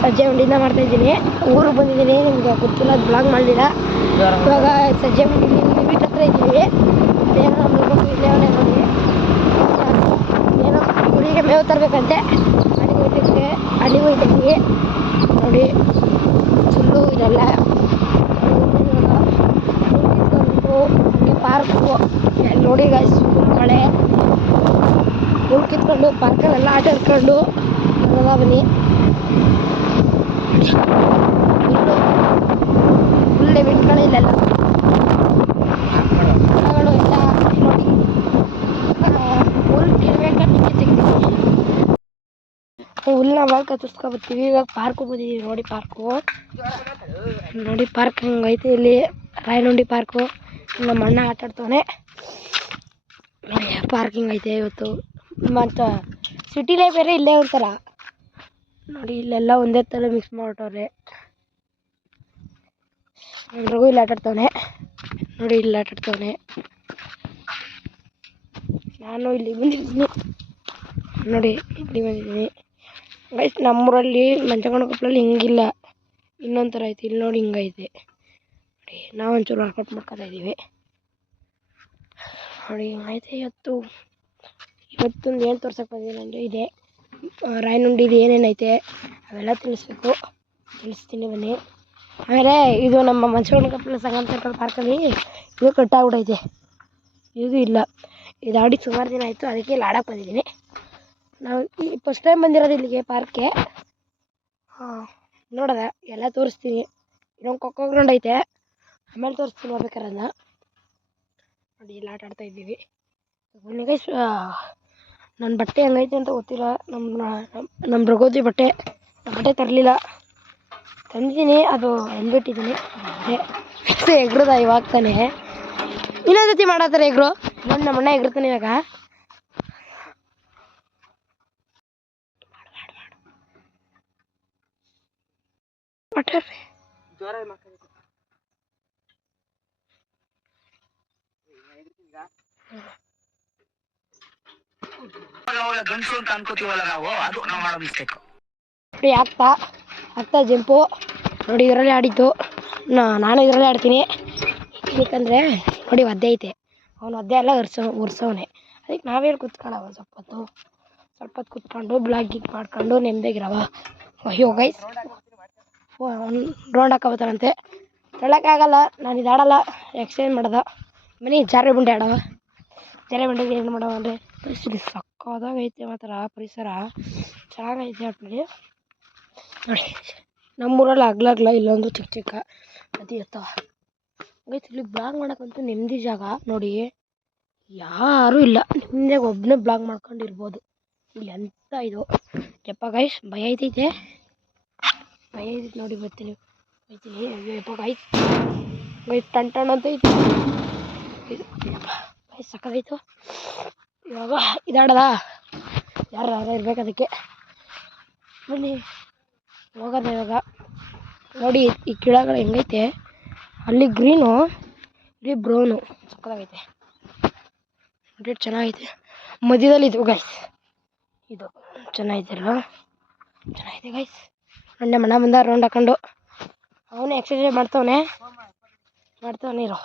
ಸಜ್ಜೆ ಉಂಡಿಂದ ಮಾಡ್ತಾ ಇದ್ದೀನಿ. ಊರಿಗೆ ಬಂದಿದ್ದೀನಿ, ನಿಮ್ಗೆ ಗೊತ್ತಿಲ್ಲ, ಬ್ಲಾಗ್ ಮಾಡಲಿಲ್ಲ. ಇವಾಗ ಸಜ್ಜೆ ಉಂಡಿ ಬೀಟ್ ಹತ್ರ ಇದ್ದೀವಿ. ಏನೋ ಇಲ್ಲೇ ನೋಡಿ, ಏನೋ ಕುರಿಗೆ ಮೇವು ತರಬೇಕಂತೆ. ಅಲ್ಲಿಗೆ ಹೋಗ್ತಿದ್ವಿ ನೋಡಿ. ಫುಲ್ಲು ಇದೆಲ್ಲ ಹಂಗೆ ಪಾರ್ಕು ಎಲ್ಲಿ ನೋಡಿ ಗಾಯ್ಸ್, ಮಳೆ ಹೂ ಕಿತ್ಕೊಂಡು ಪಾರ್ಕಲ್ಲೆಲ್ಲ ಆಟ ಆಡ್ಕೊಂಡು ಬನ್ನಿ. ಫುಲ್ ಬಿಟ್ಗಳು ಇಲ್ಲೆಲ್ಲ ಮರಗಳು ಎಲ್ಲ ನೋಡಿ. ಹುಲ್ ತಿರ್ಬೇಕಂತ ಸಿಗ್ತೀವಿ, ಹುಲ್ಲನ್ನ ಅವಾಗ ಕತ್ತಿಸ್ಕೊಬರ್ತೀವಿ. ಇವಾಗ ಪಾರ್ಕು ಬಂದಿದ್ದೀವಿ ನೋಡಿ. ಪಾರ್ಕ್ ಹಂಗೈತೆ ಇಲ್ಲಿ, ರಾಯನುಂಡಿ ಪಾರ್ಕು. ನಮ್ಮ ಅಣ್ಣ ಆಟ ಆಡ್ತವನೆ. ಪಾರ್ಕಿಂಗ್ ಐತೆ ಇವತ್ತು. ಮತ್ತು ಸಿಟಿಲೇ ಬೇರೆ, ಇಲ್ಲೇ ಒಂಥರ ನೋಡಿ. ಇಲ್ಲೆಲ್ಲ ಒಂದೇ ಥರ ಮಿಕ್ಸ್ ಮಾಡ್ಬಿಟ್ಟವ್ರೆ. ಎಲ್ರಿಗೂ ಇಲ್ಲಿ ಆಟಾಡ್ತವನೆ ನೋಡಿ. ಇಲ್ಲಿ ಆಟಾಡ್ತವನೆ. ನಾನು ಇಲ್ಲಿ ಬಂದಿದ್ದೀನಿ ನೋಡಿ. ಇಲ್ಲಿ ಬಂದಿದ್ದೀನಿ ಗೈಸ್. ನಮ್ಮೂರಲ್ಲಿ ಮಂಚಗೊಂಡಕೊಪ್ಪಲಲ್ಲಿ ಹಿಂಗಿಲ್ಲ, ಇನ್ನೊಂದು ಥರ ಐತೆ. ಇಲ್ಲಿ ನೋಡಿ ಹಿಂಗೈತೆ ನೋಡಿ. ನಾವೊಂಚೂರು ವರ್ಕೌಟ್ ಮಾಡ್ಕೊತಾ ಇದ್ದೀವಿ ನೋಡಿ. ಹಿಂಗೈತೆ ಇವತ್ತೊಂದು ಏನು ತೋರ್ಸಕ್ಕೆ ಬಂದಿದ್ದೀನಿ ಅಂದರೆ, ಇದೆ ರಾಯನುಂಡಿದು ಏನೇನೈತೆ ಅವೆಲ್ಲ ತಿಳಿಸ್ತೀನಿ ಬನ್ನಿ. ಆಮೇಲೆ ಇದು ನಮ್ಮ ಮಂಚಗೊಂಡಕೊಪ್ಪಲ ಸಂಗಮ್ ಸರ್ಕಲ್ ಪಾರ್ಕಲ್ಲಿ ಇದು ಕಟ್ಟಾಗ್ಬಿಟ್ಟೈತೆ, ಇದು ಇಲ್ಲ. ಇದು ಆಡಿ ಸುಮಾರು ದಿನ ಆಯಿತು, ಅದಕ್ಕೆ ಇಲ್ಲಿ ಆಡಕ್ಕೆ ಬಂದಿದ್ದೀನಿ. ನಾವು ಈ ಫಸ್ಟ್ ಟೈಮ್ ಬಂದಿರೋದು ಇಲ್ಲಿಗೆ ಪಾರ್ಕ್ಗೆ. ನೋಡೋದ ಎಲ್ಲ ತೋರಿಸ್ತೀನಿ. ಇನ್ನೊಂದು ಕೊಕ್ಕೋ ಗ್ರೌಂಡ್ ಐತೆ, ಆಮೇಲೆ ತೋರಿಸ್ತೀನಿ ಹೋಗ್ಬೇಕಾರಲ್ಲ ನೋಡಿ. ಇಲ್ಲಿ ಆಟ ಆಡ್ತಾ ಇದ್ದೀವಿ. ಗೈಸ್, ನನ್ನ ಬಟ್ಟೆ ಹೆಂಗೈತೆ ಅಂತ ಗೊತ್ತಿಲ್ಲ. ನಮ್ಮ ಪ್ರಗೋತಿ ಬಟ್ಟೆ ತರಲಿಲ್ಲ, ತಂದಿದ್ದೀನಿ. ಅದು ಅಂದ್ಬಿಟ್ಟಿದ್ದೀನಿ. ಎಗ್ರದ ಇವಾಗ ತಾನೆ ಇನ್ನೊಂದು ಜೊತೆ ಮಾಡತ್ತಾರೆ ಎಗ್ರು. ನೋಡಿ ನಮ್ಮ ಅಣ್ಣ ಎಗ್ರತಾನೆ ಇವಾಗ. ಗಂಡಸು ಅಂತ ಅನ್ಕೋತೀವಲ್ಲ ನಾವು, ಅದು ನಾವು ಮಾಡೋ ಮಿಸ್ಟೇಕ್. ನೋಡಿ ಆಗ್ತಾ ಜಂಪು ನೋಡಿ. ಇದರಲ್ಲಿ ಆಡಿದ್ದು ನಾನು ಇದರಲ್ಲಿ ಆಡ್ತೀನಿ. ಯಾಕಂದರೆ ನೋಡಿ ಒದ್ದೆ ಐತೆ, ಅವನು ಒದ್ದೆ ಎಲ್ಲ ಒರ್ಸವನೆ. ಅದಕ್ಕೆ ನಾವೇನು ಕೂತ್ಕೊಳ್ಳೋ ಸ್ವಲ್ಪ ಹೊತ್ತು ಕೂತ್ಕೊಂಡು ಬ್ಲಾಗಿಂಗ್ ಮಾಡ್ಕೊಂಡು ನೆಮ್ಮದಿಗಿರವ. ಅಯ್ಯೋ ಗೈಸ್, ಅವ್ನು ರೌಂಡ್ ಹಾಕೋಬತ್ತಾರಂತೆ. ತಳ್ಳೋಕ್ಕಾಗಲ್ಲ, ನಾನು ಇದು ಆಡೋಲ್ಲ. ಎಕ್ಸ್ಚೇಂಜ್ ಮಾಡೋದ ಮನೆ ಜಾರೆ ಬಂಡೆ ಆಡವ. ಜಾರೆ ಬಂಡೆಗೆ ಏನು ಮಾಡವ ಅಂದರೆ, ಪರಿಸ್ಥಿತಿ ಸಕ್ಕದಾಗೈತೆ. ಮಾತ್ರ ಪರಿಸರ ಚೆನ್ನಾಗೈತೆ ಒಟ್ಟಿನಲ್ಲಿ ನೋಡಿ. ನಮ್ಮೂರಲ್ಲಿ ಅಗ್ಲ ಇಲ್ಲೊಂದು ಚಿಕ್ಕ ನದಿ ಇರ್ತಾವ ಗೈಸ್. ಇಲ್ಲಿ ಬ್ಲಾಗ್ ಮಾಡೋಕ್ಕಂತೂ ನೆಮ್ಮದಿ ಜಾಗ ನೋಡಿ. ಯಾರೂ ಇಲ್ಲ, ನಿಮ್ಮದೇ ಒಬ್ಬನೇ ಬ್ಲಾಗ್ ಮಾಡ್ಕೊಂಡಿರ್ಬೋದು ಇಲ್ಲಿ. ಅಂತ ಇದು ಯಪ್ಪ ಗೈಸ್, ಭಯ ಐತೈತೆ ನೋಡಿ. ಬರ್ತೀನಿ ಯಪ್ಪ ಗೈಸ್ ಟಣ್ ಅಂತ ಐತಿ ಗೈಸ್, ಸಕ್ಕದಾಯ್ತು. ಇವಾಗ ಇದಾಡದ ಯಾರು ಇರ್ಬೇಕು, ಅದಕ್ಕೆ ಬನ್ನಿ ಹೋಗೋದ ಇವಾಗ. ನೋಡಿ ಈ ಗಿಡಗಳು ಹೆಂಗೈತೆ, ಅಲ್ಲಿ ಗ್ರೀನು, ಇಲ್ಲಿ ಬ್ರೌನು, ಸಕ್ಕದಾಗೈತೆ ನೋಡಿ. ಚೆನ್ನಾಗೈತೆ. ಮಧ್ಯದಲ್ಲಿ ಇದು ಗೈಸ್, ಇದು ಚೆನ್ನಾಗೈತೆ ಗೈಸ್. ನಮ್ಮ ಮನೆ ಬಂದ ರೌಂಡ್ ಹಾಕೊಂಡು ಅವನೇ ಎಕ್ಸರ್ಸೈಸ್ ಮಾಡ್ತವನೆ ಇರೋ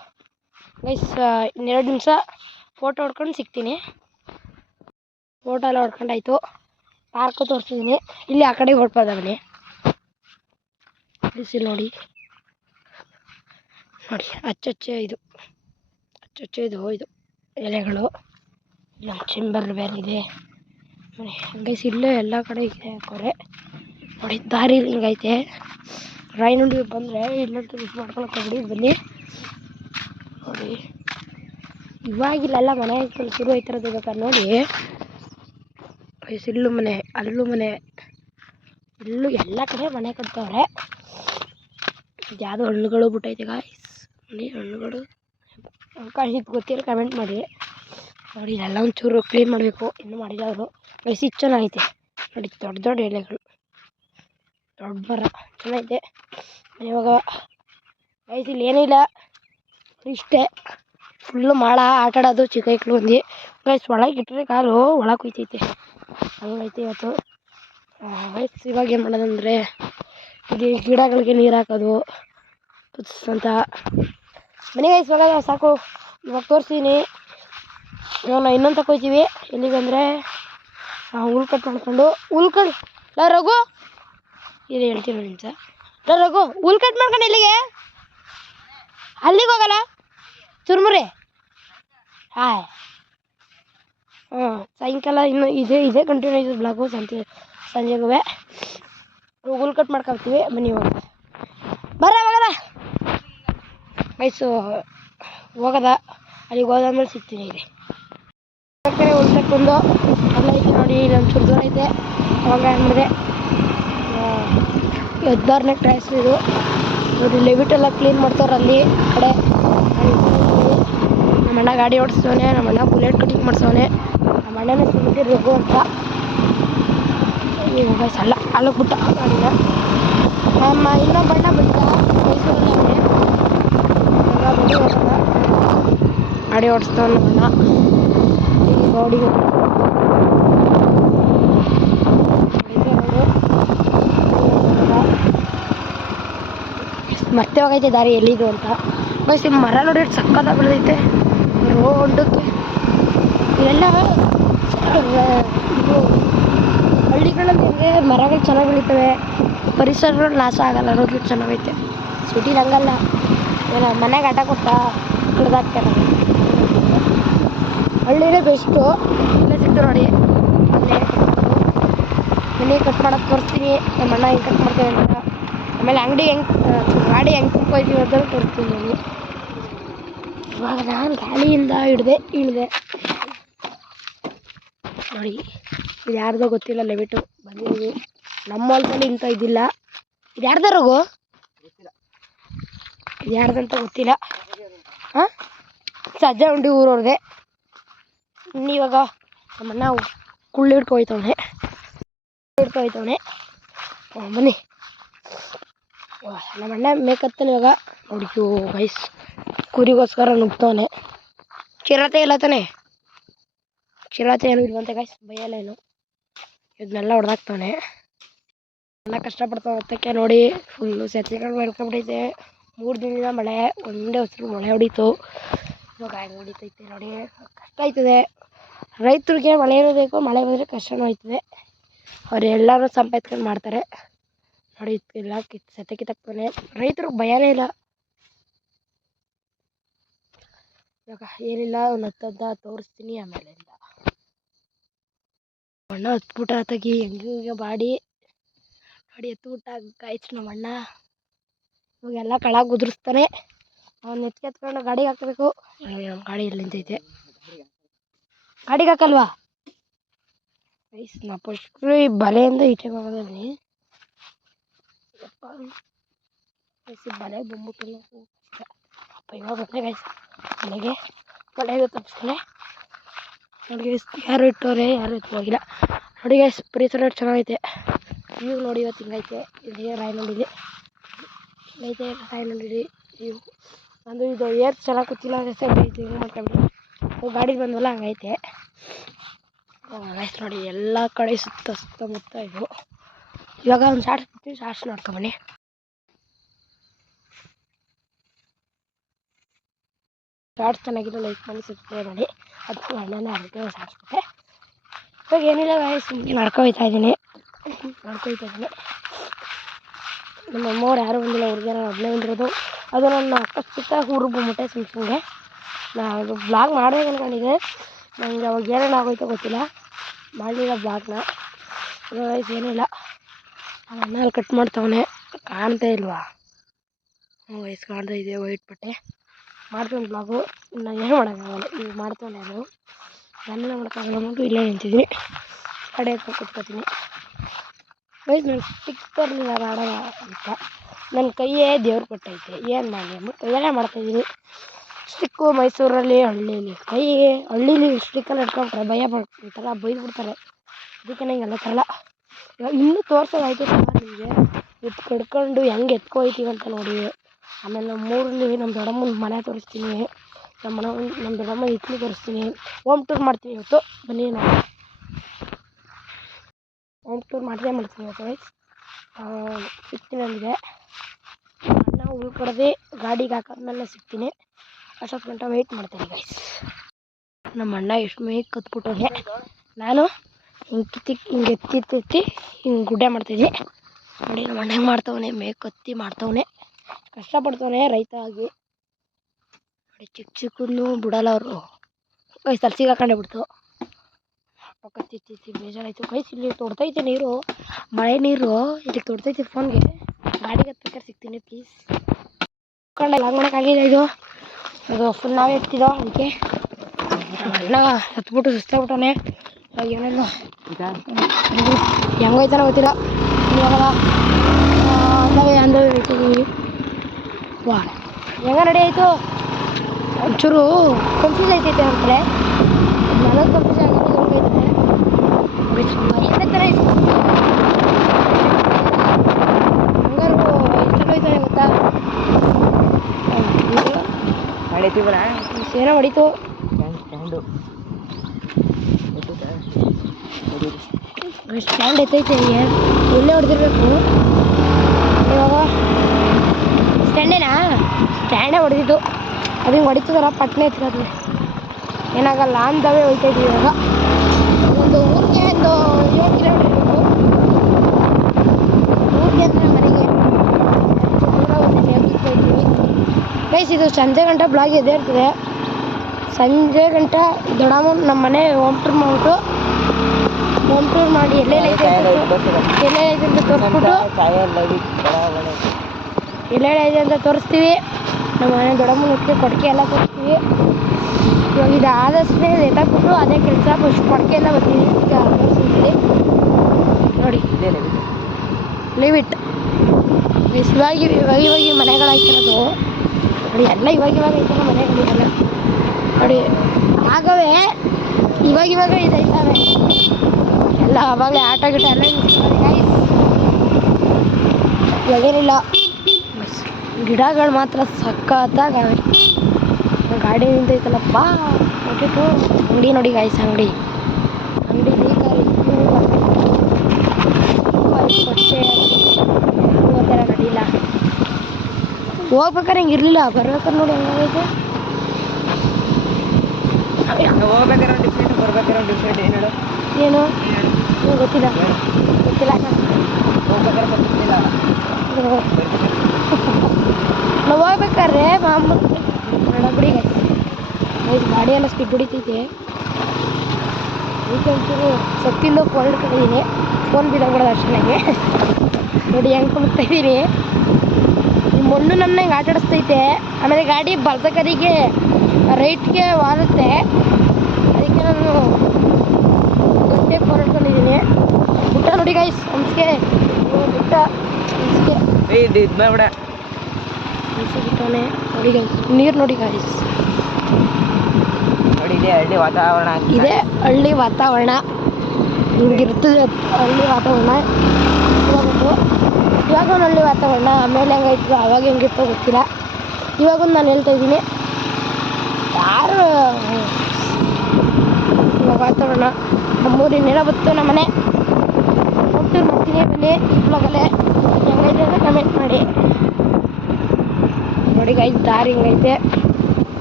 ಗೈಸ್. ಇನ್ನೆರಡು ನಿಮಿಷ ಫೋಟೋ ಹೊಡ್ಕೊಂಡು ಸಿಗ್ತೀನಿ. ಫೋಟೋ ಎಲ್ಲ ಹೊಡ್ಕೊಂಡಾಯ್ತು. ಪಾರ್ಕು ತೋರಿಸಿದ್ದೀನಿ. ಇಲ್ಲಿ ಆ ಕಡೆಗೆ ಹೊರಡ್ಬೋದ ಬನ್ನಿ. ಬಿಸಿಲು ನೋಡಿ ಅಚ್ಚಚ್ಚೆ ಇದು ಎಲೆಗಳು. ಇಲ್ಲ ಚೆಂಬರ್ ಬೇರೆ ಇದೆ ನೋಡಿ. ಗೈಸ್ ಇಲ್ಲೇ ಎಲ್ಲ ಕಡೆ ಇದೆ ಕೊರೆ ನೋಡಿ. ದಾರಿ ಹಿಂಗೈತೆ. ರಾಯನುಂಡಿ ಬಂದರೆ ಇಲ್ಲಂತೂ ಮಿಸ್ ಮಾಡ್ಕೊಳಕ್ಕೆ ಹೋಗ್ಬಿಡಿ, ಬನ್ನಿ ನೋಡಿ. ಇವಾಗಿಲ್ಲೆಲ್ಲ ಮನೆ ಶುರು ಆಯ್ತಿರೋದು ಬೇಕಾದ್ರೆ ನೋಡಿ. ಗೈಸ್ ಇಲ್ಲೂ ಮನೆ, ಅಲ್ಲೂ ಮನೆ, ಇಲ್ಲೂ ಎಲ್ಲ ಕಡೆ ಮನೆ ಕಟ್ತವ್ರೆ. ಯಾವುದೋ ಹಣ್ಣುಗಳು ಬಿಟ್ಟೈತೆ ಗಾಯ್ಸ್ ನೋಡಿ. ಹಣ್ಣುಗಳು ಇದು ಗೊತ್ತಿರೋ ಕಮೆಂಟ್ ಮಾಡಿ ನೋಡಿ. ಇಲ್ಲೆಲ್ಲ ಒಂಚೂರು ಕ್ಲೀನ್ ಮಾಡಬೇಕು, ಇನ್ನೂ ಮಾಡಿಲ್ಲ ಅವರು ಗೈಸ್. ಇದು ಚೆನ್ನಾಗೈತೆ ನೋಡಿ. ದೊಡ್ಡ ಎಲೆಗಳು, ದೊಡ್ಡ ಮರ ಚೆನ್ನಾಗೈತೆ. ಇವಾಗ ಗೈಸ್ ಇಲ್ಲಿ ಏನೂ ಇಲ್ಲ, ಇಷ್ಟೇ. ಫುಲ್ಲು ಮಾಳ ಆಟಾಡೋದು ಚಿಕ್ಕ ಐಕ್ಳು ಗೈಸ್. ಒಳಗೆ ಇಟ್ಟರೆ ಕಾಲು ಒಳಗೆ ಕುಯ್ತೈತೆ ಹಂಗೈತೆ ಇವತ್ತು. ವಯಸ್ಸು ಇವಾಗ ಏನು ಮಾಡೋದಂದರೆ ಇಲ್ಲಿ ಗಿಡಗಳಿಗೆ ನೀರು ಹಾಕೋದು ಅಂತ ಮನೆಗೆ ಇವಾಗ ಸಾಕು. ಇವಾಗ ತೋರಿಸ್ತೀನಿ. ಇವಾಗ ನಾವು ಇನ್ನೊಂದು ತಗೋತೀವಿ ಎಲ್ಲಿಗಂದರೆ ಹುಲ್ ಕಟ್ ಮಾಡ್ಕೊಂಡು ಲಾ ರಘು ಇಲ್ಲಿ ಹೇಳ್ತೀನಿ ಒಂದು ನಿಮಿಷ. ಲಾ ರಘು ಹುಲ್ ಕಟ್ ಮಾಡ್ಕೊಂಡು ಎಲ್ಲಿಗೆ ಅಲ್ಲಿಗೆ ಹೋಗಲ್ಲ ಚುರುಮುರಿ. ಹಾಂ ಸಾಯಂಕಾಲ ಇನ್ನು ಇದೇ ಕಂಟಿನ್ಯೂ ಆಯ್ತದೆ ಬ್ಲಾಗು. ಸಂಜೆಗೂ ಹುಲ್ ಕಟ್ ಮಾಡ್ಕೊಳ್ತೀವಿ. ಬನ್ನಿ ಇವಾಗ ಹೋಗದ ವಯಸ್ಸು ಹೋಗದ. ಅಲ್ಲಿಗೆ ಹೋದಾದ್ಮೇಲೆ ಸಿಗ್ತೀನಿ. ಇಲ್ಲಿ ಕಡೆ ಹುಲ್ ಕಟ್ಕೊಂಡು ಅಲ್ಲ ಐತೆ ನೋಡಿ. ನಮ್ಮ ಚೂರು ದೂರ ಐತೆ. ಅವಾಗ ಅಂದರೆ 16ನೇ ಕ್ಲಾಸ್ ಇದು ನೋಡಿ. ಲೆವಿಟೆಲ್ಲ ಕ್ಲೀನ್ ಮಾಡ್ತಾವ್ರೆ ಅಲ್ಲಿ ಆ ಕಡೆ. ನಮ್ಮ ಅಣ್ಣ ಗಾಡಿ ಓಡಿಸ್ತವನೆ. ನಮ್ಮ ಅಣ್ಣ ಬುಲೆಟ್ ಕಟಿಂಗ್ ಮಾಡಿಸವನೆ. ನಮ್ಮ ಅಣ್ಣನೇ ಸಿಗುತ್ತೆ ರಘು ಅಂತ. ನೀವು ಬಯಸಲ್ಲ ಅಲ್ಲಿಗೆ ಬಿಟ್ಟ ಗಾಡಿನ. ನಮ್ಮ ಇನ್ನೊಬ್ಬ ಅಣ್ಣ ಬಂದ ಮೈಸೂರಲ್ಲಿ ಹೋಗೋದ ಗಾಡಿ ಓಡಿಸ್ತವ ನಮ್ಮ ಅಣ್ಣ. ಈ ಗಾಡಿ ಮತ್ತೆ ಹೋಗೈತೆ ದಾರಿ ಎಲ್ಲಿದು ಅಂತ. ಬಸ್ ಮರ ನೋಡಿ ಎಷ್ಟು ಸಕ್ಕತ್ತಾಗಿ ಬೆಳೆದೈತೆ ರೋಡಕ್ಕೆ. ಇವೆಲ್ಲ ಇದು ಹಳ್ಳಿಗಳಲ್ಲಿ ಹೆಂಗೆ ಮರಗಳು ಚೆನ್ನಾಗಿ ಬೆಳಿತವೆ, ಪರಿಸರಗಳು ನಾಶ ಆಗಲ್ಲ ಅನ್ನೋದು ಚೆನ್ನಾಗೈತೆ. ಸಿಟಿಲಿ ಹಂಗಲ್ಲ. ಇವೆಲ್ಲ ಮನೆಗೆ ಆಟ ಕೊಡ್ತಾ ಹಿಡ್ದಾಕ್ತಾರೆ. ಹಳ್ಳಿನೇ ಬೆಸ್ಟು. ಇಲ್ಲೇ ಸಿಕ್ತು ನೋಡಿ ಮನೆ ಕಟ್ ಮಾಡೋಕ್ಕೆ ತೋರಿಸ್ತೀನಿ. ನಮ್ಮ ಅಣ್ಣ ಹೆಂಗೆ ಕಟ್ ಮಾಡ್ತೇವೆ ಅಂತ. ಆಮೇಲೆ ಅಂಗಡಿ ಗಾಡಿ ಹೆಂಗೆ ತುಂಬ್ಕೊಯ್ತೀವಿ ಅಂತ ತೋರಿಸ್ತೀನಿ ನಾನು. ಇವಾಗ ನಾನು ಗಾಡಿಯಿಂದ ಇಳಿದೆ ನೋಡಿ. ಇದು ಯಾರ್ದೋ ಗೊತ್ತಿಲ್ಲ ಲೆವಿಟು ಬಂದಿದ್ದೀವಿ. ನಮ್ಮ ಹೊಲದಲ್ಲಿ ಇಂಥ ಇದಿಲ್ಲ. ಇದು ಯಾರ್ದಾರಿಗೂ ಇದು ಯಾರ್ದಂತ ಗೊತ್ತಿಲ್ಲ. ಹಾಂ ಸಜ್ಜೆ ಉಂಡಿ ಊರವ್ರದೆ. ಇವಾಗ ನಮ್ಮಣ್ಣ ಕುಳ್ಳು ಹಿಡ್ಕೊಯ್ತವನೆ. ಬನ್ನಿ ನಮ್ಮಣ್ಣ ಮೇಕತ್ತಾನೆ ಇವಾಗ ನೋಡಿ. ಗೈಸ್ ಕುರಿಗೋಸ್ಕರ ನುಗ್ತವನೆ. ಚಿರತೆ ಇಲ್ಲ ತಾನೆ? ಚಿರತೆ ಏನು ಇಲ್ವಂತೆ ಗೈಸ್. ಭಯಲ್ಲ ಏನು. ಇದನ್ನೆಲ್ಲ ಹೊಡೆದಾಕ್ತವನೆ. ಎಲ್ಲ ಕಷ್ಟಪಡ್ತಾವ ಹೊತ್ತಕ್ಕೆ ನೋಡಿ. ಫುಲ್ಲು ಸೆತ್ತೆಗಳು ಬೆಳ್ಕೊಂಬಿಟ್ಟೈತೆ. 3 ದಿನದಿಂದ ಮಳೆ ಒಂದೇ ಹೊಸರು ಮಳೆ ಹೊಡೀತು. ಇವಾಗ ಹೊಡಿತೈತೆ ನೋಡಿ. ಕಷ್ಟ ಆಯ್ತದೆ ರೈತರಿಗೆ. ಮಳೆ ಬೇಕು, ಮಳೆ ಬಂದರೆ ಕಷ್ಟನೂ ಆಯ್ತದೆ. ಅವ್ರು ಎಲ್ಲರೂ ಸಂಪಾದಿಸ್ಕೊಂಡು ಮಾಡ್ತಾರೆ ನೋಡಿ. ಎಲ್ಲ ಸೆತ್ತೆ ಕಿತ್ತಾಕ್ತಾನೆ. ರೈತರಿಗೆ ಭಯನೇ ಇಲ್ಲ. ಇವಾಗ ಏನಿಲ್ಲ ಒಂದು ಹತ್ತದ ತೋರಿಸ್ತೀನಿ. ಆಮೇಲೆ ಅಣ್ಣ ಹತ್ಬಿಟ್ಟ ತೆಗಿ ಹೆಂಗೆ ಬಾಡಿ ನೋಡಿ. ಎತ್ಬಿಟ್ಟ ಗಾಯ್ತು ನಮ್ಮ ಅಣ್ಣ. ಇವಾಗೆಲ್ಲ ಕಳಾಗ ಉದುರಿಸ್ತಾನೆ. ಅವ್ನು ಎತ್ಕೊಂಡು ಗಾಡಿಗೆ ಹಾಕಬೇಕು. ನಮ್ಮ ಗಾಡಿ ಇಲ್ಲಿ ನಿಂತೈತೆ. ಗಾಡಿಗೆ ಹಾಕಲ್ವಾ ಗೈಸ್? ನಾ ಫಸ್ಟ್ ಈ ಬಲೆಯಿಂದ ಈಚೆಗೆ ಹೋಗೋದಲ್ಲಿ ಬಲೆ ಬಂದ್ಬಿಟ್ಟಿಲ್ಲ. ಅಪ್ಪ ಇವಾಗ ಬಂದೆ ಗೈಸ್ ಮನೆಗೆ. ಬಲೆಗೆ ತಪ್ಪಿಸ್ತಾನೆ ನೋಡಿ ಗೈಸ್. ಯಾರು ಇಟ್ಟವ್ರೆ, ಯಾರು ಎತ್ತೋಗಿಲ್ಲ ನೋಡಿ ಗೈಸ್. ಪರಿಸರ ಚೆನ್ನಾಗೈತೆ. ವ್ಯೂ ನೋಡಿ. ಇವತ್ತು ಹಿಂಗೈತೆ. ಇಲ್ಲಿ ರಾಯನಹಳ್ಳಿಲಿ ಹಿಂಗೈತೆ ರಾಯನಹಳ್ಳಿ ವ್ಯೂ. ಒಂದು ಇದು ಏರ್ ಚೆನ್ನಾಗಿ ಕೂತಿಲ್ಲ ಹಿಂಗೆ ಮಾಡ್ಕೊಂಡ್ಬಿಡಿ. ಗಾಡಿ ಬಂದವಲ್ಲ ಹಂಗೈತೆ ಗೈಸ್ ನೋಡಿ. ಎಲ್ಲ ಕಡೆ ಸುತ್ತಮುತ್ತ ಇದು. ಇವಾಗ ಒಂದು ಶಾರ್ಟ್ಸ್ ಬಿಡ್ತೀವಿ. ಶಾರ್ಟ್ಸ್ ನೋಡ್ಕೊಂಬನ್ನಿ. ಶಾರ್ಟ್ಸ್ ಚೆನ್ನಾಗಿರೋ ಲೈಕ್ ಮಾಡಿ ಸಬ್ಸ್ಕ್ರೈಬ್ ಮಾಡಿ. ಅದಕ್ಕೆ ಅಣ್ಣನೇ ಅದಕ್ಕೆ ಶಾರ್ಟ್ಸ್ ಬಿಟ್ಟೆ. ಇವಾಗ ಏನಿಲ್ಲ ಗೈಸ್, ಸುಮ್ಮನೆ ನಡ್ಕೊಯ್ತಾ ಇದ್ದೀನಿ. ನಮ್ಮ ಅಮ್ಮವ್ರು ಯಾರೂ ಬಂದಿಲ್ಲ. ಹುಡುಗಿಯರ ಒಬ್ಬನೇ ಬಂದಿರೋದು. ಅದು ನನ್ನ ಅಕ್ಕಸ್ಪಿತ ಊರಿಗೆ ಬಂದ್ಬಿಟ್ಟೆ ಸುಮ್ಮನೆ. ನಾನು ಬ್ಲಾಗ್ ಮಾಡಬೇಕು ಅಂದ್ಕೊಂಡಿದ್ದೆ. ನನಗೆ ಅವಾಗ ಏನೇನು ಆಗೋಯ್ತೋ ಗೊತ್ತಿಲ್ಲ. ಮಾಡಲಿಲ್ಲ ಬ್ಲಾಗ್ನ. ಗೈಸ್ ಏನಿಲ್ಲ. ನಮ್ಮ ಅಣ್ಣ ಅಲ್ಲಿ ಕಟ್ ಮಾಡ್ತವನೆ. ಕಾಣ್ತಾ ಇಲ್ವಾ? ವಯಸ್ಸು ಕಾಣ್ತಾ ಇದೆ. ವೈಟ್ ಬಟ್ಟೆ ಮಾಡ್ತೇನೆ ಬ್ಲಾಗು. ನಾನು ಏನು ಮಾಡೋಕ್ಕಾಗಲ್ಲ. ಈಗ ಮಾಡ್ತೇನೆ ನಾನು. ನಾನೇನು ಮಾಡೋಕ್ಕಾಗಲ್ಲ ಅಂದ್ಬಿಟ್ಟು ಇಲ್ಲೇ ನಿಂತಿದ್ದೀನಿ. ಕಡೆ ಎತ್ಕೊಂಡು ಕುತ್ಕೊತೀನಿ. ವಯಸ್ಸು ನನಗೆ ಸ್ಟಿಕ್ ಬರಲಿಲ್ಲ ಮಾಡೋಣ ಅಂತ. ನನ್ನ ಕೈಯೇ ದೇವ್ರು ಕೊಟ್ಟೈತೆ. ಏನು ಮಾಡಲಿ ಅಂದ್ಬಿಟ್ಟು ಕೈಯಲ್ಲೇ ಮಾಡ್ತಾಯಿದ್ದೀನಿ. ಸ್ಟಿಕ್ಕು ಮೈಸೂರಲ್ಲಿ ಹಳ್ಳೀಲಿ ಹಳ್ಳೀಲಿ ಸ್ಟಿಕ್ಕಲ್ಲಿ ಇಟ್ಕೊಂಡ್ರೆ ಭಯ ಪಡ್ತಾರೆ, ಬೈದ್ಬಿಡ್ತಾರೆ. ಅದಕ್ಕೆ ನಂಗೆ ತರಲ್ಲ. ಇವಾಗ ಇನ್ನೂ ತೋರ್ಸೋದಾಯ್ತು ನಿಮಗೆ. ಕಡ್ಕೊಂಡು ಹೆಂಗೆ ಎತ್ಕೊಯ್ತೀವಿ ಅಂತ ನೋಡಿ. ಆಮೇಲೆ ನಮ್ಮೂರಲ್ಲಿ ನಮ್ಮ ದೊಡ್ಡಮ್ಮನ ಮನೆ ತೋರಿಸ್ತೀನಿ. ನಮ್ಮ ದೊಡ್ಡಮ್ಮನ ಹಿತ್ಲು ತೋರಿಸ್ತೀನಿ. ಹೋಮ್ ಟೂರ್ ಮಾಡ್ತೀನಿ ಇವತ್ತು. ಬನ್ನಿ ನಾವು ಟೂರ್ ಮಾಡಿದೆ ಮಾಡ್ತೀನಿ ಗೈಸ್. ಸಿಗ್ತೀನಿ ಅಂದಿದೆ. ನಾವು ಉಳ್ಕೊಡದೆ ಗಾಡಿಗೆ ಹಾಕೋದ್ಮೇಲೆ ಸಿಗ್ತೀನಿ. ಅಷ್ಟೊತ್ತು ಗಂಟೆ ವೆಯ್ಟ್ ಮಾಡ್ತೀನಿ ಗೈಸ್. ನಮ್ಮ ಅಣ್ಣ ಎಷ್ಟು ಮೇಗೆ ಕತ್ಬಿಟ್ಟವ್ರೆ. ನಾನು ಹಿಂಗೆ ಎತ್ತಿ ಹಿಂಗೆ ಗುಡ್ಡೆ ಮಾಡ್ತಿದ್ದೆ ನೋಡಿ. ನಮ್ಮ ಅಣ್ಣ ಮಾಡ್ತವನೆ, ಮೇಗೆ ಕತ್ತಿ ಮಾಡ್ತವನೆ, ಕಷ್ಟಪಡ್ತವನೆ ರೈತ ಆಗಿ ನೋಡಿ. ಚಿಕ್ಕನ್ನು ಬಿಡಲ್ಲ ಅವರು. ಗೈಸ್ ಅಲ್ಲಿ ಸಿಗಾಕೊಂಡೆ ಬಿಡ್ತು. ಕತ್ತಿ ಬೇಜಾರಾಯಿತು ಗೈಸ್. ಇಲ್ಲಿ ತೊಡ್ತೈತೆ ನೀರು, ಮಳೆ ನೀರು ಇದಕ್ಕೆ ತೊಡ್ತೈತೆ ಫೋನ್ಗೆ. ಗಾಡಿಗೆ ಹತ್ಬೇಕಾದ್ರೆ ಸಿಗ್ತೀನಿ ಪ್ಲೀಸ್. ಲಾಗ್ ಮಾಡೋಕ್ಕಾಗಿದೆ ಇದು. ಅದು ಫುಲ್ ನಾವೇ ಎತ್ತಿದೋ ಅದಕ್ಕೆ ಅಣ್ಣ ಹತ್ಬಿಟ್ಟು ಸುಸ್ತಾಗ್ಬಿಟ್ಟವನೆ. ಏನೆಲ್ಲ ಹೆಂಗೋಯ್ತಾನೋ ಗೊತ್ತಿಲ್ಲ. ಇವಾಗ ಅಂದವೇ ಇಟ್ಟಿದ್ದೀವಿ. ವಾ ಹೆಂಗ ರೆಡಿ ಆಯಿತು. ಒಂಚೂರು ಕನ್ಫ್ಯೂಸ್ ಐತೈತೆ ನಮ್ಮ ಕಡೆ. ನನಗೆ ಕನ್ಫ್ಯೂಸ್ ಆಗಿದೆ. ಹೆಂಗೈತೆ ಥರ ಇತ್ತು. ಹಂಗಾರು ಎಷ್ಟೊಯ್ತಾನೆ ಗೊತ್ತಾ. ಏನೋ ಹೊಡಿತು. ಸ್ಟ್ಯಾಂಡ್ ಎತ್ತೈತೆ ಒಳ್ಳೆ ಹೊಡೆದಿರ್ಬೇಕು. ಇವಾಗ ಸ್ಟ್ಯಾಂಡೇ ಹೊಡೆದಿದ್ದು. ಅದು ಹಿಂಗೆ ಹೊಡಿತದಲ್ಲ ಪಟ್ನೆ ಎತ್ತಿರೋದು ಏನಾಗಲ್ಲ ಅಂದವೇ ಹೋಗ್ತಾಯಿದ್ವಿ. ಇವಾಗ ಒಂದು ಊರಿಗೆ ಒಂದು 7 ಕಿಲೋಮೀಟ್ರ್ ಇರಬೇಕು. ಊರಿಗೆ ಅಂದರೆ ಮನೆಗೆ ದೂರ ಒಂದು ಹೋಗ್ತಾಯಿದ್ವಿ ಗೈಸ್. ಇದು ಸಂಜೆ ಗಂಟೆ ಬ್ಲಾಗ್ ಎದ್ದೇ ಇರ್ತದೆ. ಸಂಜೆ ಗಂಟೆ ದೊಡ್ಡಮ್ಮ ನಮ್ಮ ಮನೆ ಹೋಮ್ ಟೂರ್ ಮಾಡಿ ಎಲ್ಲೆಲ್ಲೈತೆ ಅಂತ ತೋರಿಸ್ಬಿಟ್ಟು ಎಲ್ಲೆಲ್ಲೈತೆ ಅಂತ ತೋರಿಸ್ತೀವಿ. ನಮ್ಮ ಮನೆ ದೊಡ್ಡಮ್ಮನ ಹೊತ್ತಿಗೆ ಕೊಡಕೆ ಎಲ್ಲ ತೋರಿಸ್ತೀವಿ. ಇವಾಗ ಇದು ಆದಷ್ಟೇ ಎತ್ತಾಕ್ಬಿಟ್ಟು ಅದೇ ಕೆಲಸ ಫಸ್ಟ್ ಕೊಡಕೆ ಎಲ್ಲ ಬರ್ತೀವಿ ತೋರಿಸ್ತೀವಿ ನೋಡಿ. Leave it. ಇವಾಗ ಮನೆಗಳಾಯ್ತಿರೋದು ನೋಡಿ. ಎಲ್ಲ ಇವಾಗ ಐತಲ್ಲ ಮನೆಗಳಿಗೆಲ್ಲ ನೋಡಿ. ಆಗವೇ ಇವಾಗ ಇದೈತವೆ ಎಲ್ಲ. ಆವಾಗಲೇ ಆಟ ಗಿಟ ಎಲ್ಲ ಇವಾಗೇನಿಲ್ಲ. ಗಿಡಗಳು ಮಾತ್ರ ಸಖತ್ತಾಗವೆ. ಗಾಡಿ ನಿಂತೈತಲ್ಲಪ್ಪ. ಕೊಟ್ಟಿಟ್ಟು ಅಂಗಡಿ ನೋಡಿ ಗಾಯ್ಸ್. ಅಂಗಡಿ ಥರ ನಡಿಲ್ಲ. ಹೋಗ್ಬೇಕಾರೆ ಹಿಂಗೆ ಇರಲಿಲ್ಲ, ಬರ್ಬೇಕಾದ್ರೆ ನೋಡಿ ಹೆಂಗಾಗೈತೆ. ಏನು ಗೊತ್ತಿಲ್ಲ ನಾವು ಹೋಗ್ಬೇಕಾದ್ರೆ ಮಾಮೂಲಿ ಬಿಡಿ ಗಾಡಿ ಎಲ್ಲ ಸ್ಪೀಡ್ ಹೊಡಿತೈತೆ. ಅದಕ್ಕೆ ಒಂಚೂರು ಸತ್ತಿಂದ ಫೋನ್ ಹಿಡ್ಕೊಂಡಿದ್ದೀನಿ. ಫೋನ್ ಬಿಡೋದು ಅಷ್ಟೇ ನನಗೆ ನೋಡಿ ಹೆಂಗೆ ಕುಣಿಸ್ತಾಯಿದ್ದೀನಿ. ಈ ಮಣ್ಣು ನನ್ನ ಹಿಂಗೆ ಆಟ ಆಡಿಸ್ತೈತೆ. ಆಮೇಲೆ ಗಾಡಿ ಬರ್ದಕರಿಗೆ ರೈಟ್ಗೆ ವಾರುತ್ತೆ. ಅದಕ್ಕೆ ನಾನು ಗಟ್ಟಿ ಫೋನ್ ಹಿಡ್ಕೊಂಡಿದ್ದೀನಿ. ಬುಟ್ಟ ನೋಡಿ ಗೈಸ್. ಹಂಸಿಗೆ ಬುಟ್ಟ ಹಂಸಿಗೆ ಬಿಟ್ಟವನೆ ನೋಡಿ ಗೈಸ್. ನೀರು ನೋಡಿ ಗೈಸ್. ಇದೆ ಹಳ್ಳಿ ವಾತಾವರಣ. ಹಿಂಗಿರ್ತದೆ ಹಳ್ಳಿ ವಾತಾವರಣ. ಇವಾಗ ಒಂದು ಹಳ್ಳಿ ವಾತಾವರಣ. ಆಮೇಲೆ ಹೆಂಗಾಯ್ತು ಅವಾಗ ಹೆಂಗಿರ್ತೋ ಗೊತ್ತಿಲ್ಲ. ಇವಾಗೊಂದು ನಾನು ಹೇಳ್ತಾ ಇದ್ದೀನಿ ಯಾರು ಇವಾಗ ವಾತಾವರಣ. ನಮ್ಮೂರಿನ ಬತ್ತು ನಮ್ಮ ಮನೆ ಹೋಗ್ತೀವಿ ಮಾಡ್ತೀನಿ. ಬನ್ನಿ ಈ ಬ್ಲಾಗಲ್ಲೇ ಹೆಂಗೈತೆ ಅಂತ ಕಮೆಂಟ್ ಮಾಡಿ ನೋಡಿ ಗೈಸ್. ದಾರಿ ಹಿಂಗೈತೆ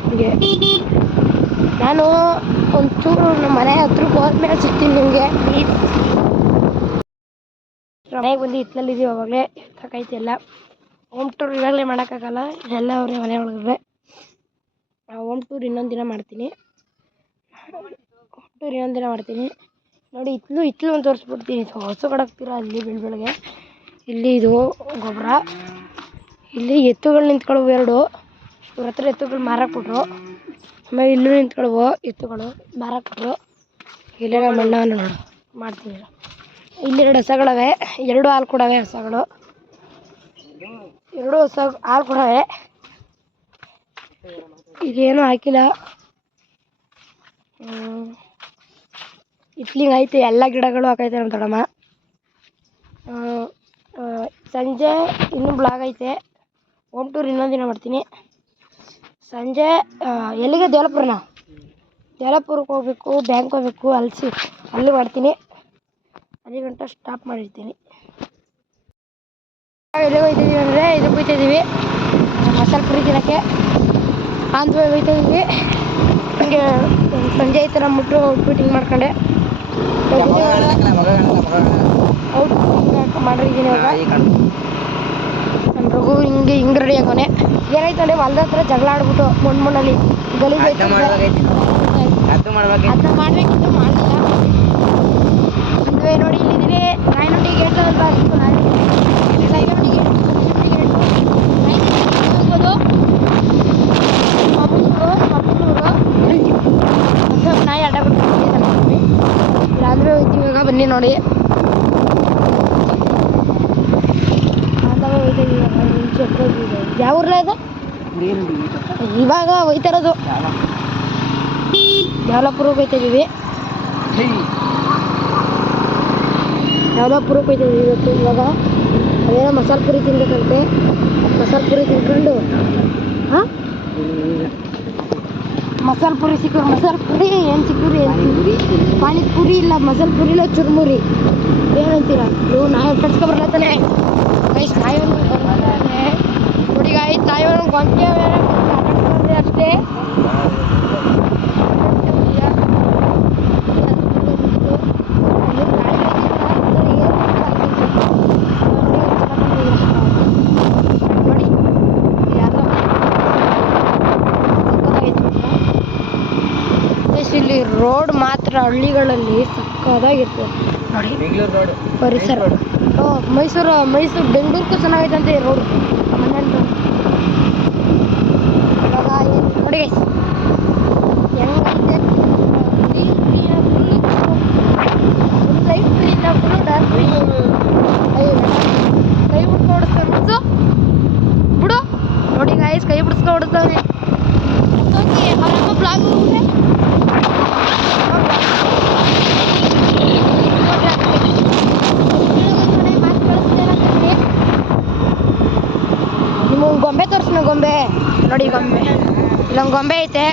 ಹಿಂಗೆ. ನಾನು ಒಂಚೂರು ನಮ್ಮ ಮನೆ ಹತ್ರಕ್ಕೆ ಹೋದ್ಮೇಲೆ ಸಿಗ್ತೀನಿ ನಿಮಗೆ ಪ್ಲೀಸ್. ಮನೆಗೆ ಬಂದು ಹಿತ್ತಲಲ್ಲಿದ್ದೀವಿ. ಅವಾಗಲೇ ಸಾಕೈತೆ ಎಲ್ಲ. ಹೋಮ್ ಟೂರ್ ಇವಾಗಲೇ ಮಾಡೋಕ್ಕಾಗಲ್ಲ, ಎಲ್ಲ ಅವರೇ ಮನೆ ಒಳಗಡೆ. ಹೋಮ್ ಟೂರ್ ಇನ್ನೊಂದು ದಿನ ಮಾಡ್ತೀನಿ ನೋಡಿ. ಹಿತ್ತಲು ಒಂದು ತೋರಿಸ್ಬಿಡ್ತೀನಿ. ಹೊಸ ಕಡಾಕ್ತೀರ ಅಲ್ಲಿ ಬೆಳಗ್ಗೆ. ಇಲ್ಲಿ ಇದು ಗೊಬ್ಬರ. ಇಲ್ಲಿ ಎತ್ತುಗಳು ನಿಂತ್ಕೊಳ್ಳುವು 2. ಇವ್ರ ಹತ್ರ ಎತ್ತುಗಳು ಮಾರಾಕ್ಬಿಟ್ರು. ಆಮೇಲೆ ಇಲ್ಲೂ ನಿಂತ್ಕೊಳ್ಳುವು ಎತ್ತುಗಳು ಮಾರಾಕ್ಬಿಟ್ರು. ಇಲ್ಲೇ ನಮ್ಮ ಅಣ್ಣ ನೋಡು ಮಾಡ್ತೀನಿ. ಇಲ್ಲಿ 2 ಹಸಗಳವೆ. 2 ಹಾಲು ಕೊಡವೆ ಹಸಗಳು. 2 ಹಸ ಹಾಲು ಕೊಡವೆ. ಇದೇನು ಹಾಕಿಲ್ಲ. ಇಟ್ಲಿಂಗ್ ಐತೆ. ಎಲ್ಲ ಗಿಡಗಳು ಹಾಕೈತೆ ನಮ್ಮ ದೊಡ್ಡಮ್ಮ. ಸಂಜೆ ಇನ್ನೂ ಬ್ಲಾಗ್ ಐತೆ. ಹೋಮ್ ಟೂರ್ ಇನ್ನೊಂದು ದಿನ ಮಾಡ್ತೀನಿ. ಸಂಜೆ ಎಲ್ಲಿಗೆ ದೇವಲಾಪುರಕ್ಕೆ ಹೋಗ್ಬೇಕು. ಬ್ಯಾಂಕ್ ಹೋಗ್ಬೇಕು. ಅಲ್ಲಿ ಮಾಡ್ತೀನಿ. ಅಲ್ಲಿ ಗಂಟ ಸ್ಟಾಪ್ ಮಾಡಿರ್ತೀನಿ. ನಾವು ಎಲ್ಲಿ ಹೋಗ್ತಿದ್ದೀವಿ ಅಂದರೆ ಇದಕ್ಕೆ ಹೋಗ್ತಿದ್ದೀವಿ, ಮಸಾಲೆ ಪುರಿ ತಿನ್ನೋಕ್ಕೆ ಆಂಧ್ರ ಹೋಗ್ತಿದ್ದೀವಿ. ಹಂಗೆ ಸಂಜೆ ಆಯ್ತು ನಮ್ಮ ಔಟ್ಫಿಟ್ಟಿಂಗ್ ಮಾಡ್ಕೊಂಡೆ ಔಟ್ಫಿಟ್ಟಿಂಗ್ ಮಾಡಿದ್ದೀನಿ. ಇವಾಗ ನಮ್ಮ ರಘು ಹಿಂಗೆ ರೆಡಿ ಆಗೋನೆ. ಏನಾಯ್ತು ಅಂದರೆ ಹೊಲ್ದ ಹತ್ರ ಜಗಳ ಆಡ್ಬಿಟ್ಟು ಮಣ್ಣಲ್ಲಿ ಗಲೀಜು ಆಯ್ತು. ಅದನ್ನ ಮಾಡಬೇಕಿತ್ತು, ಮಾಡಲಿಲ್ಲ. ಅಂದರೆ ನೋಡಿ ಇಲ್ಲಿದ್ದೀವಿ ರಾಯನಹಳ್ಳಿ ಗೇಟ್ ಅಂತ ಅಷ್ಟು ರಾಯನಹಳ್ಳಿ ಗೇಟ್ ಹೋಗ್ಬೋದು. ಮಮ್ಮೂರು ನಾಯಿ ಆಟ ಬಿಡ್ತೀವಿ, ಇಲ್ಲಾಂದರೆ ಹೋಗ್ತೀವಿ. ಇವಾಗ ಬನ್ನಿ ನೋಡಿ ಹೋಗ್ತೀವಿ. ಯಾವ ಊರ್ಲ ಇದು? ಇವಾಗ ಹೋಯ್ತಾ ಇರೋದು ಡೆವಲಪುರ್ಗೆ ಹೋಗ್ತಿದ್ದೀವಿ. ಡೆವಲಪುರ್ಗೆ ಹೋಗ್ತಿದ್ದೀವಿ ಇವತ್ತು. ಇವಾಗ ಅದೇನೋ ಮಸಾಲೆ ಪುರಿ ತಿನ್ಬೇಕಂತೆ. ಮಸಾಲೆ ಪುರಿ ತಿನ್ಕೊಂಡು ಮಸಾಲೆ ಪುರಿ ಸಿಕ್ಕರು. ಮಸಾಲೆ ಪುರಿ ಏನು ಸಿಕ್ಕರು? ಪಾನಿಪುರಿ ಇಲ್ಲ, ಮಸಾಲೆ ಪುರಿ ಇಲ್ಲ, ಚುರುಮುರಿ ಏನಂತೀರ ನೀವು? ನಾಯಿ ಕಟ್ಸ್ಕೊಬರ್ಲತ್ತಾನೆ ಗೈಸ್. ನಾಯಿವನ್ನು ನೋಡಿ ಗಾಯ್ಸ್, ನಾಯಿವನ್ನು ಗೊಂಚೆ ಆಟಾಡ್ಸ್ಕೊಂಡ್ರೆ ಅಷ್ಟೇ. ನೋಡಿ ಇಲ್ಲಿ ರೋಡ್ ಮಾತ್ರ ಹಳ್ಳಿಗಳಲ್ಲಿ ಸಕ್ಕದಾಗಿರ್ತದೆ ನೋಡಿ. ಬೆಂಗಳೂರು ರೋಡ್ ಪರಿಸರ ಮೈಸೂರು ಬೆಂಗಳೂರಿಗೂ ಚೆನ್ನಾಗೈತಂತೆ ರೋಡ್. ಇವಾಗ ನೋಡಿ ಗೈಸ್ ಹೆಂಗೈತೆ. ಫುಲ್ಲು ಡಾರ್ಕ್ ಕೈ ಬಿಡ್ಸ್ಕೊ ಹೊಡಿಸ್ತಾನೆ ಬಿಡು. ನೋಡಿ ಗಾಯ್ಸ್ ಕೈ ಬಿಡಿಸ್ಕೊ ಹೊಡಿಸ್ತಾನೆ. ಅವರಮ್ಮ ಬ್ಲಾಗ್ ಹೋಗ್ರೆ ನಿಮಗೆ ಗೊಂಬೆ ತೋರಿಸ್ನ. ಗೊಂಬೆ ನೋಡಿ, ಗೊಂಬೆ ಇಲ್ಲೊಂದು ಗೊಂಬೆ ಐತೆ.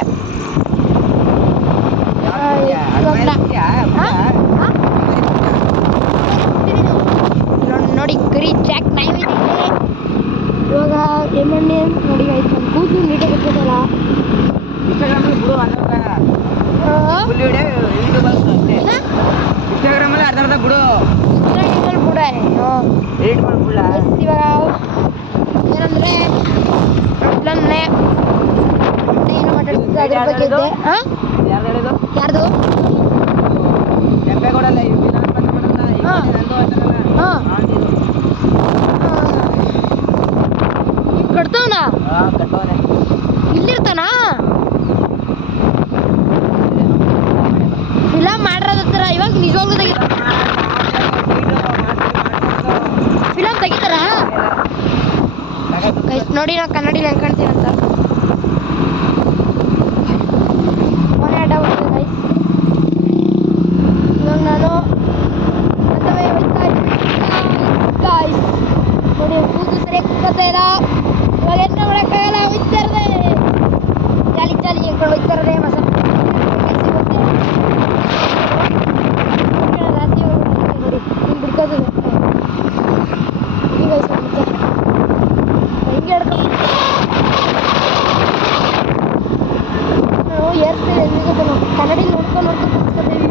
ನೋಡಿ ಕರಿ ಜಾಕ್ ನಾಯಿ ಐತೆ. ಇವಾಗ ಎಣ್ಣೆ ನೋಡಿ ಆಯ್ತು. ನಮ್ಮ ಕೂದಲು ನೀಟಾಗಿ ಇರ್ತದಲ್ಲ. ಇನ್ಸ್ಟಾಗ್ರಾಮಲ್ಲಿ ಅರ್ಧ ಬಿಡು. ಇವಾಗ ಏನಂದ್ರೆ ಏನು ಮಾತಾಡ್ತಿದ್ದೆ ಅದ್ರ ಬಗ್ಗೆ ಇದ್ದೆ. ಯಾರ್ದು? ಕಟ್ತವನ ಇಲ್ಲಿರ್ತಾನ. ಫಿಲಮ್ ಮಾಡಿರೋದತ್ರ ಇವಾಗ ನಿಜವಾಗ್ಲೂ ಫಿಲಮ್ ತೆಗಿತಾರ. ನೋಡಿ ನಾವು ಕನ್ನಡಿಲಿ ಹೆಂಗೆ ಕಾಣ್ತೀವಿ ಅಂತ. ಮನೆ ಅಡ್ಡ ಹೋಗ್ತದೆ ಗೈಸ್. ಇವಾಗ ನಾನು ಗಾಯ್ಸ್ ನೋಡಿ ಕೂದು ಸರಿಯಾಗಿ ಕುತ್ಕೊತಾ ಇಲ್ಲ. ಇವಾಗ ಎಂತ ಮಾಡೋಕ್ಕಾಗಲ್ಲ, ಹೋಗ್ತಾ ಇರದೆ ಜಾಲಿ ಹೇಳ್ಕೊಂಡು ಹೋಗ್ತಾ ಇರದೆ. ಮಸಾಲೆ ರಾತ್ರಿ ನೋಡಿ ಹಿಂಗೆ ಬಿಡ್ಕೋತದೆ. ಈಗ ಹೆಂಗೆ ಹಿಡ್ಕೊಂಡು ನಾವು ಏರ್ಸ್ಟೈಲ್ ಎಲ್ಲಿಗೆ ಕನ್ನಡಿ ನೋಡ್ಕೊಂಡು ಕುತ್ಕೊತೀವಿ.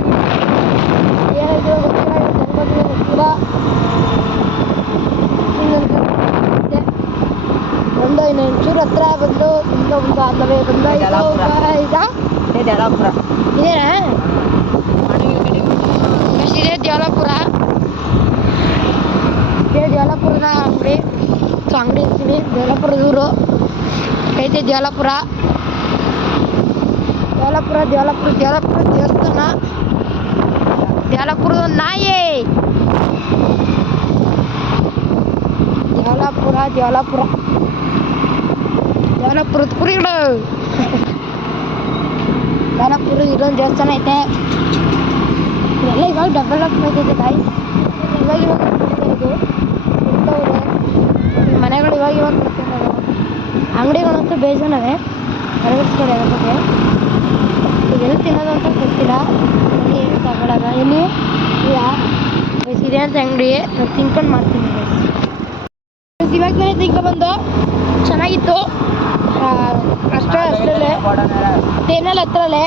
ಏನಾಯ್ತು ಗೊತ್ತಿಲ್ಲ, ಗೊತ್ತಿಲ್ಲ. ಒಂದು ಇನ್ನೊಂಚೂರು ಹತ್ರ ಬಂದು ಒಂದು ಆದವೇ ಬಂದು ಇದೇನಾ ಎಷ್ಟಿದೆ ಡೆವಲಪುರ. ಡೆವಲಪುರದ ಅಂಗಡಿ ಇರ್ತೀನಿ. ಡೆವಲಪುರದ ಊರು ಐತೆ ಡೆವಲಪುರ ದೇವಸ್ಥಾನ. ಡೆವಲಪುರದ ನಾಯಿ ಡೆವಲಪುರದ ಕುರಿಗಳು. ಡೆವಲಪುರ ಇದೊಂದು ದೇವಸ್ಥಾನ ಐತೆ. ಇದೆಲ್ಲ ಇವಾಗ ಡೆವಲಪ್ ಆಗೈತೆ ಗಾಯ್ಸ್. ಇವಾಗ ಕಟ್ತಿರೋದು ಮನೆಗಳು ಇವಾಗ ಕಟ್ತಿರೋದು. ಅಂಗಡಿಗಳಂತೂ ಬೇಜಾನವೆ ಹೊರಗಿಸ್ತಾರೆ ಅದ್ರ ಬಗ್ಗೆ. ಈಗ ಎಲ್ಲಿ ತಿನ್ನೋದು ಅಂತ ಗೊತ್ತಿಲ್ಲ. ಎಲ್ಲಿ ತಗೊಳಗ ಎಲ್ಲಿ ಇಲ್ಲ ಇದೆ ಅಂತ ಅಂಗಡಿ, ನಾನು ತಿನ್ಕೊಂಡು ಮಾಡ್ತೀನಿ. ಇವಾಗ ತಾನೇ ತಿನ್ಕೊಂಡ್ಬಂದು ಚೆನ್ನಾಗಿತ್ತು. ಅಷ್ಟರಲ್ಲೇ ಟೆನ್ನಲ್ಲಿ ಹತ್ತರಲ್ಲೇ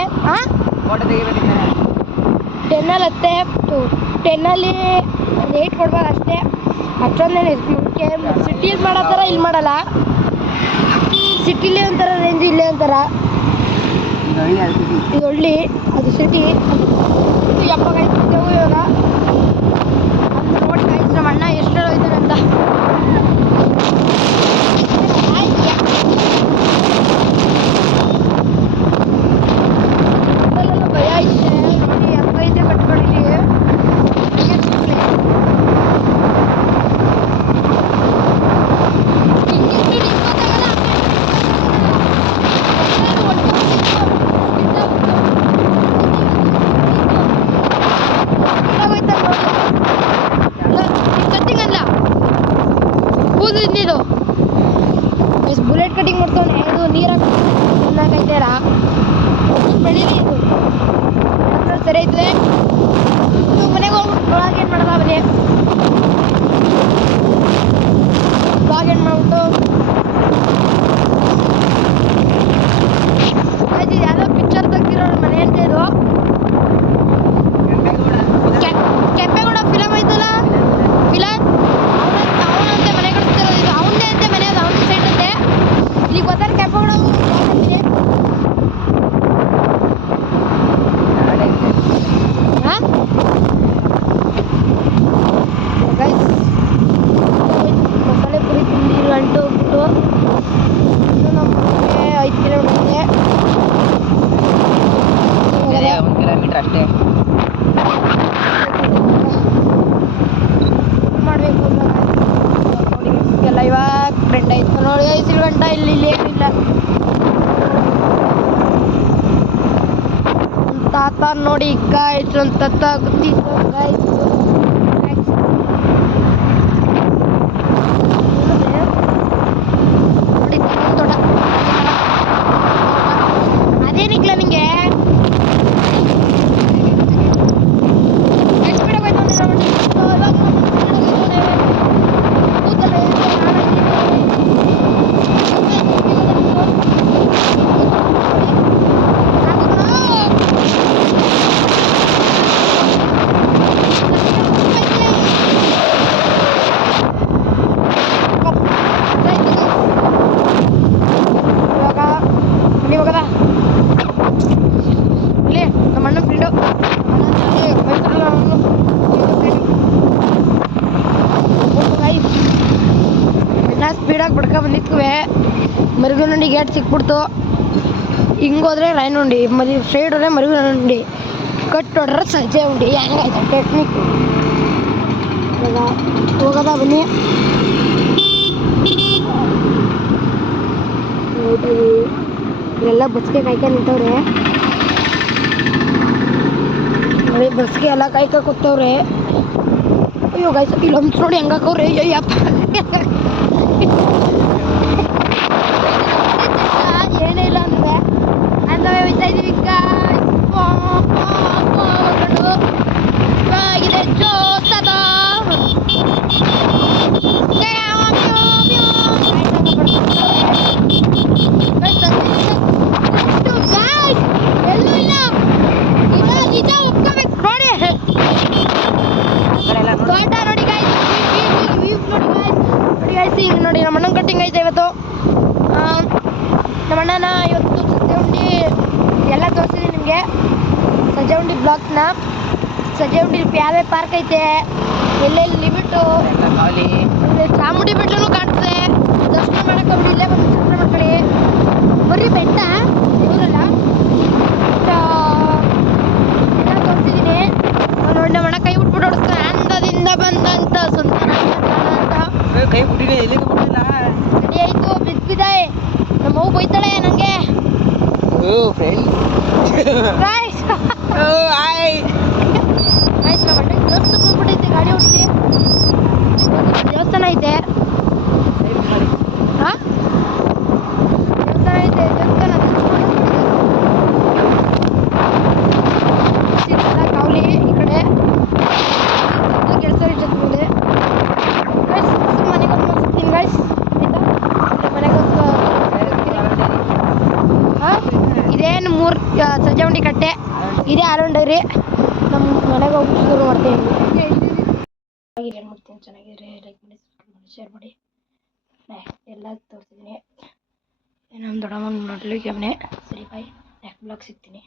ಟೆನ್ನಲ್ಲಿ ಒಂದು 8 ಕೊಡ್ಬೋದು ಅಷ್ಟೇ. ಅಷ್ಟೊಂದೇನೆ ಸಿಟೀಸ್ ಮಾಡೋ ಥರ ಇಲ್ಲಿ ಮಾಡಲ್ಲ. ಸಿಟಿಲೇ ಒಂಥರ ರೇಂಜ್, ಇಲ್ಲೇ ಒಂಥರ. ಇದು ಹಳ್ಳಿ, ಅದು ಸಿಟಿ. ಇದು ಎಪ್ಪತ್ತೈದು ಇವಾಗ ಅಂದ್ರೆ ನೋಡಿ ಗಾಯ್ಸ್, ನಮ್ಮ ಅಣ್ಣ ಎಷ್ಟು ಹೋಯ್ತಾನೆ ಅಂತ. ಭಯ ಐತೆ ನೋಡಿ, ಅಂತ ಐತೆ ಕಟ್ಕೊಂಡಿದ್ದೀವಿ. Bullet cutting ಮಾಡ್ತಾವನೆ. ಇದು ನೀರಾಗ ಚೆನ್ನಾಗೈತೆಲ್ಲ ಬೆಳೀಲಿ. ಇದು ಸರಿ ಐತೆ. ಮನೆಗೆ ಹೋಗ್ಬಿಟ್ಟು ಬ್ಲಾಗ್ ಏನು ಮಾಡಲ್ಲ. ಮನೆ ಬ್ಲಾಗ್ ಏನು ಮಾಡ್ಬಿಟ್ಟು ಆಯ್ತು. ಯಾವುದೋ ಪಿಕ್ಚರ್ ತೆಗ್ದಿರೋ ಮನೆ ಅಂತ. ಇದು ಕೆಂಪೇಗೌಡ ಫಿಲಮ್ ಐತಲ್ಲ, ಫಿಲಮ್ ಅವನಂತೆ ಮನೆ ಕಟ್ತಿರೋದು. ಇದು ಅವನದೇ ಅಂತೆ ಮನೆ, ಅದು ಅವನ ಸೈಡ್ ಅಂತೆ. ಈಗ ಗೊತ್ತಾರ ಕೆಂಪೇಗೌಡ ಮಸಾಲೆ ಪುರಿ ತಿಂದಿರು ಅಂಟು ಹೋಗ್ಬಿಟ್ಟು ಇನ್ನು ನಮ್ಮ ಮನೆಗೆ 5 ಕಿಲೋಮೀಟರ್ ಇದೆ. 1 ಕಿಲೋಮೀಟರ್ ಅಷ್ಟೇ ಮಾಡಬೇಕು ನೋಡಿ. ಎಲ್ಲ ಇವಾಗ ಫ್ರೆಂಡ್ ಆಯ್ತು ನೋಡಿ. 5 ಗಂಟೆ ಇಲ್ಲಿ ಏನಿಲ್ಲ. ತಾತ ನೋಡಿ ಗಾಯ್ಸ್, ಒಂದು ತಾತ ಗೊತ್ತಿತ್ತು ಗಾಯ್ಸ್. ನೋಡಿ ತೋಟ ಅದೇನಿಕ್ಲ ನಿಂಗೆ ಎಷ್ಟು ಬಿಡ ಇಲ್ಲಿ ನಮ್ಮ ಅಣ್ಣ ಫ್ರೆಂಡು ಎಲ್ಲ ಸ್ಪೀಡಾಗಿ ಬಡ್ಕ ಬಂದಿತ್ಕುವೆ. ಮರುಗನಂಡಿ ಗೇಟ್ ಸಿಕ್ಬಿಡ್ತು. ಹಿಂಗೋದ್ರೆ ರಾಯನುಂಡಿ, ಸೈಡ್ ಹೋದ್ರೆ ಮರುಗನಂಡಿ, ಕಟ್ ಹೊಡ್ರೆ ಸಂಜೆ ಉಂಡಿ. ಹೆಂಗಾಯ್ತು ಟೆಕ್ನಿಕ್. ಹೋಗೋದ ಬನ್ನಿ. ಇಲ್ಲೆಲ್ಲ ಬಸ್ಗೆ ಕಾಯ್ಕೊಂಡು ನಿಂತವ್ರೆ ನೋಡಿ. ಬಸ್ಗೆ ಎಲ್ಲ ಕಾಯ್ಕೊಂಡು ಕೂತವ್ರೆ. ಅಯ್ಯೋ ಗಾಯ್ಸ್, ಇಲ್ಲೊಂದು ನೋಡಿ ಹೆಂಗಾಕವ್ರೆ. ಅಯ್ಯಪ್ಪ ಏನೇ ಇಲ್ಲ ಅಂದ್ರೆ ಅಂದವೇ ಹೋಯ್ತಾ ಇದೀವಿ ಇದೆ ಜೋತದ ಎಲ್ಲೂ ಇಲ್ಲ. ನಿಜ ಒಪ್ಕೋಬೇಕು ನೋಡಿ. ತೋಟ ನೋಡಿ ಗಾಯ್ಸ್, ನೋಡಿ ಗಾಯ್ಸ್. ಈಗ ನೋಡಿ ನಮ್ಮ ಅಣ್ಣನ ಕಟ್ಟಿಂಗ್ ಐತೆ ಇವತ್ತು. ನಮ್ಮ ಅಣ್ಣನ ಇವತ್ತು ಸಜ್ಜೆ ಉಂಡಿ ಎಲ್ಲ ತೋರಿಸಿದ್ದೀನಿ ನಿಮಗೆ. ಸಜ್ಜೆ ಉಂಡಿ ಬ್ಲಾಕ್ನ ಸಜ್ಜೆ ಉಂಡಿ ಯಾವ್ಯಾವ ಪಾರ್ಕ್ ಐತೆ, ಎಲ್ಲೆಲ್ಲಿ ಲಿಮಿಟು, ಚಾಮುಂಡಿ ಬೆಟ್ಟನೂ ಕಾಣ್ತದೆ. ದರ್ಶನ ಮಾಡಕ್ಕೆ ಹೋಗ್ಬಿಡಿ, ಇಲ್ಲೇ ಬಂದು ದರ್ಶನ ಮಾಡ್ಕೊಳ್ಳಿ. ಬರೀ ಬೆಟ್ಟ ಇವರಲ್ಲ ಎಲ್ಲ ತೋರಿಸಿದ್ದೀನಿ ನೋಡಿ. ನಮ್ಮ ಅಣ್ಣ ಕೈ ಬಿಟ್ಬಿಟ್ಟು ಹೊಡಿಸ್ತಾನೆ. ಅಂದದಿಂದ ಬಂದಂತ ಸುಂದರ ಅಂತ ಕೈ ಬಿಟ್ಟಿದೆ, ಎಲ್ಲಿಗೂ ಬಿಟ್ಟಿಲ್ಲ. ರೆಡಿ ಆಯ್ತು. ಬಿದ್ದಿದ್ದಾಳೆ ನಮ್ಮ ಅವ್ವ ಬೈತಾಳೆ ನನಗೆ. ನಮ್ಮ ಅಣ್ಣಗೆ ದೇವಸ್ಥಾನ ಹೋಗ್ಬಿಟ್ಟೈತೆ, ಗಾಡಿ ಓಡಿಸಿ. ದೇವಸ್ಥಾನ ಐತೆ. ಹಾಂ ದೇವಸ್ಥಾನ ಐತೆ. ದೇವಸ್ಥಾನ ಕಾವಲಿ ಈ ಕಡೆ ಕೆಲಸ ಸಜ್ಜೆ ಉಂಡಿ ಕಟ್ಟೆ. ಇದೇ ಹಾಲೊಂದು ಡೈರಿ. ನಮ್ಮ ಮನೆಗೆ ಹೋಗಿ ಶುರು ಮಾಡ್ತೀನಿ. ಏನು ಮಾಡ್ತೀನಿ, ಚೆನ್ನಾಗಿದ್ರೆ ಲೈಕ್ ಮಾಡಿ, ಸಬ್ಸ್ಕ್ರೈಬ್ ಮಾಡಿ, ಶೇರ್ ಮಾಡಿ. ಎಲ್ಲ ತೋರಿಸಿದ್ದೀನಿ. ನಮ್ಮ ದೊಡ್ಡಮ್ಮನ ನೋಡ್ಲಿಕ್ಕೆ ಸರಿ ಬಾಯ್. ನೆಕ್ಸ್ಟ್ ಬ್ಲಾಗ್ ಸಿಗ್ತೀನಿ.